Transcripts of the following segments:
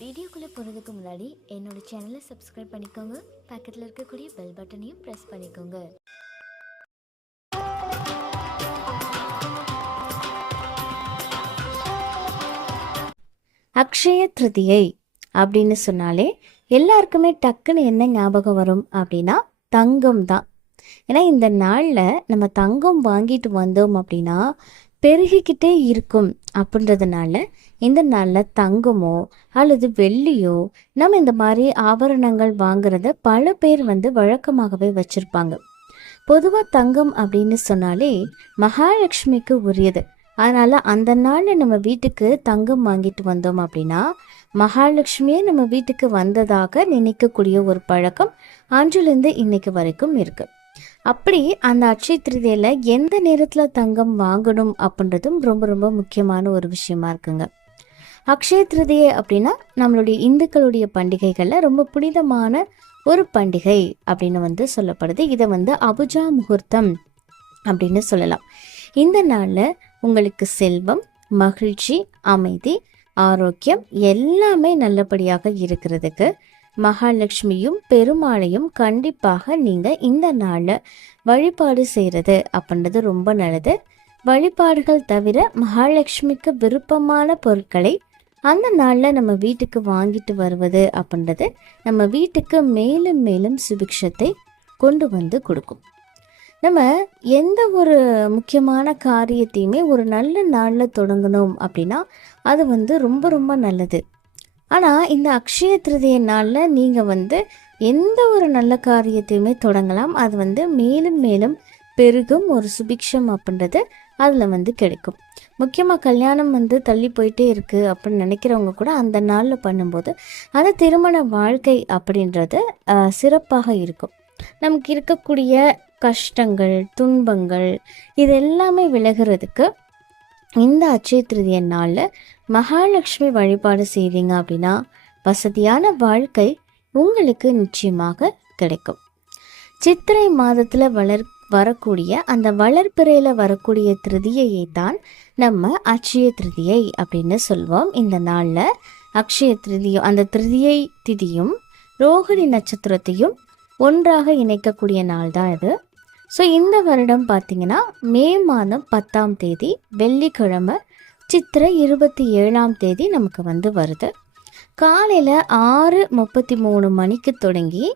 வீடியோக்குள்ளே போகிறதுக்கு முன்னாடி என்னோட சேனலை சப்ஸ்கிரைப் பண்ணிக்கோங்க. பக்கத்தில் இருக்கக்கூடிய பெல் பட்டனையும் ப்ரெஸ் பண்ணிக்கோங்க. அக்ஷய திருதியை அப்படின்னு சொன்னாலே எல்லாருக்குமே டக்குன்னு என்ன ஞாபகம் வரும் அப்படின்னா தங்கம் தான் ஏன்னா இந்த நாளில் நம்ம தங்கம் வாங்கிட்டு வந்தோம் அப்படின்னா பெருகிக்கிட்டே இருக்கும். அப்படின்றதுனால இந்த நாளில் தங்கமோ அல்லது வெள்ளியோ நம்ம இந்த மாதிரி ஆபரணங்கள் வாங்குறத பல பேர் வந்து வழக்கமாகவே வச்சுருப்பாங்க. பொதுவாக தங்கம் அப்படின்னு சொன்னாலே மகாலட்சுமிக்கு உரியது. அதனால் அந்த நாளில் நம்ம வீட்டுக்கு தங்கம் வாங்கிட்டு வந்தோம் அப்படின்னா மகாலட்சுமியே நம்ம வீட்டுக்கு வந்ததாக நினைக்கக்கூடிய ஒரு பழக்கம் அன்றிலிருந்து இன்னைக்கு வரைக்கும் இருக்குது அப்படி அந்த அட்சய திருதியில எந்த நேரத்துல தங்கம் வாங்கணும் அப்படின்றதும் ரொம்ப ரொம்ப முக்கியமான ஒரு விஷயமா இருக்குங்க. அக்ஷய திருதியை அப்படின்னா நம்மளுடைய இந்துக்களுடைய பண்டிகைகள்ல ரொம்ப புனிதமான ஒரு பண்டிகை அப்படின்னு வந்து சொல்லப்படுது. இதை வந்து அபுஜா முகூர்த்தம் அப்படின்னு சொல்லலாம். இந்த நாளில் உங்களுக்கு செல்வம் மகிழ்ச்சி அமைதி ஆரோக்கியம் எல்லாமே நல்லபடியாக இருக்கிறதுக்கு மகாலட்சுமியும் பெருமாளையும் கண்டிப்பாக நீங்கள் இந்த நாளில் வழிபாடு செய்கிறது அப்படின்றது ரொம்ப நல்லது. வழிபாடுகள் தவிர மகாலட்சுமிக்கு விருப்பமான பொருட்களை அந்த நாளில் நம்ம வீட்டுக்கு வாங்கிட்டு வருவது அப்படின்றது நம்ம வீட்டுக்கு மேலும் மேலும் சுபிக்ஷத்தை கொண்டு வந்து கொடுக்கும். நம்ம எந்த ஒரு முக்கியமான காரியத்தையுமே ஒரு நல்ல நாளில் தொடங்கணும் அப்படின்னா அது வந்து ரொம்ப ரொம்ப நல்லது. ஆனால் இந்த அக்ஷய திருதிய நாளில் நீங்கள் வந்து எந்த ஒரு நல்ல காரியத்தையுமே தொடங்கலாம். அது வந்து மேலும் மேலும் பெருகும் ஒரு சுபிக்ஷம் அப்படின்றது அதில் வந்து கிடைக்கும். முக்கியமாக கல்யாணம் வந்து தள்ளி போயிட்டே இருக்குது அப்படின்னு நினைக்கிறவங்க கூட அந்த நாளில் பண்ணும்போது அந்த திருமண வாழ்க்கை அப்படின்றது சிறப்பாக இருக்கும். நமக்கு இருக்கக்கூடிய கஷ்டங்கள் துன்பங்கள் இது எல்லாமே விலகிறதுக்கு இந்த அட்சய திருதிய நாளில் மகாலட்சுமி வழிபாடு செய்தீங்க அப்படின்னா வசதியான வாழ்க்கை உங்களுக்கு நிச்சயமாக கிடைக்கும். சித்திரை மாதத்தில் வளர் வரக்கூடிய அந்த வளர்ப்பிறையில் வரக்கூடிய திருதியையை தான் நம்ம அட்சய திருதியை அப்படின்னு சொல்வோம். இந்த நாளில் அக்ஷய திருதியும் அந்த திருதியை திதியும் ரோகிணி நட்சத்திரத்தையும் ஒன்றாக இணைக்கக்கூடிய நாள் தான் இது. ஸோ இந்த வருடம் பார்த்திங்கன்னா மே மாதம் பத்தாம் தேதி வெள்ளிக்கிழமை சித்திரை இருபத்தி ஏழாம் தேதி நமக்கு வந்து வருது. காலையில் ஆறு முப்பத்தி மூணு மணிக்கு தொடங்கி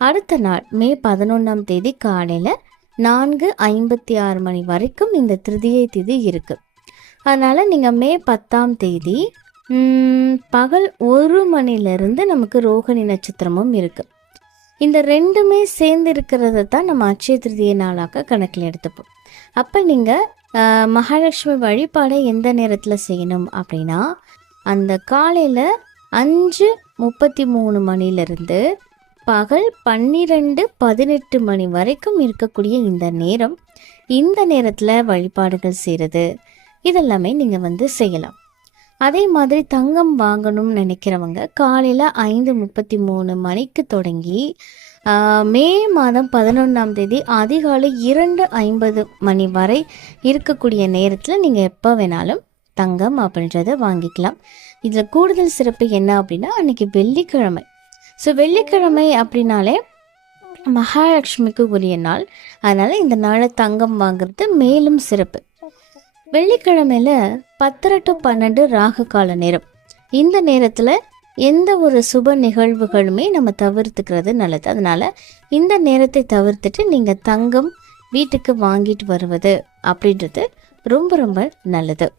அடுத்த நாள் மே பதினொன்றாம் தேதி காலையில் நான்கு ஐம்பத்தி ஆறு மணி வரைக்கும் இந்த திருதியை திதி இருக்குது அதனால் நீங்கள் மே பத்தாம் தேதி பகல் ஒரு மணிலேருந்து நமக்கு ரோகிணி நட்சத்திரமும் இருக்குது இந்த ரெண்டுமே சேர்ந்து இருக்கிறத தான் நம்ம அட்சய திருதியை நாளாக கணக்கில் எடுத்துப்போம். அப்போ நீங்கள் மகாலட்சுமி வழிபாடை எந்த நேரத்தில் செய்யணும் அப்படின்னா அந்த காலையில் அஞ்சு முப்பத்தி மூணு மணிலிருந்து பகல் பன்னிரெண்டு பதினெட்டு மணி வரைக்கும் இருக்கக்கூடிய இந்த நேரம் இந்த நேரத்தில் வழிபாடுகள் செய்கிறது இதெல்லாமே நீங்கள் வந்து செய்யலாம். அதே மாதிரி தங்கம் வாங்கணும்னு நினைக்கிறவங்க காலையில் ஐந்து முப்பத்தி மூணு மணிக்கு தொடங்கி மே மாதம் பதினொன்றாம் தேதி அதிகாலை இரண்டு ஐம்பது மணி வரை இருக்கக்கூடிய நேரத்தில் நீங்கள் எப்போ வேணாலும் தங்கம் அப்படின்றத வாங்கிக்கலாம். இதில் கூடுதல் சிறப்பு என்ன அப்படின்னா அன்னைக்கு வெள்ளிக்கிழமை. ஸோ வெள்ளிக்கிழமை அப்படின்னாலே மகாலட்சுமிக்கு உரிய நாள். அதனால் இந்த நாளை தங்கம் வாங்குறது மேலும் சிறப்பு. வெள்ளிக்கிழமையில பத்தரை டு பன்னெண்டு ராகு கால நேரம். இந்த நேரத்தில் எந்த ஒரு சுப நிகழ்வுகளுமே நம்ம தவிர்த்துக்கிறது நல்லது. அதனால இந்த நேரத்தை தவிர்த்துட்டு நீங்கள் தங்கம் வீட்டுக்கு வாங்கிட்டு வருவது அப்படின்றது ரொம்ப ரொம்ப நல்லது.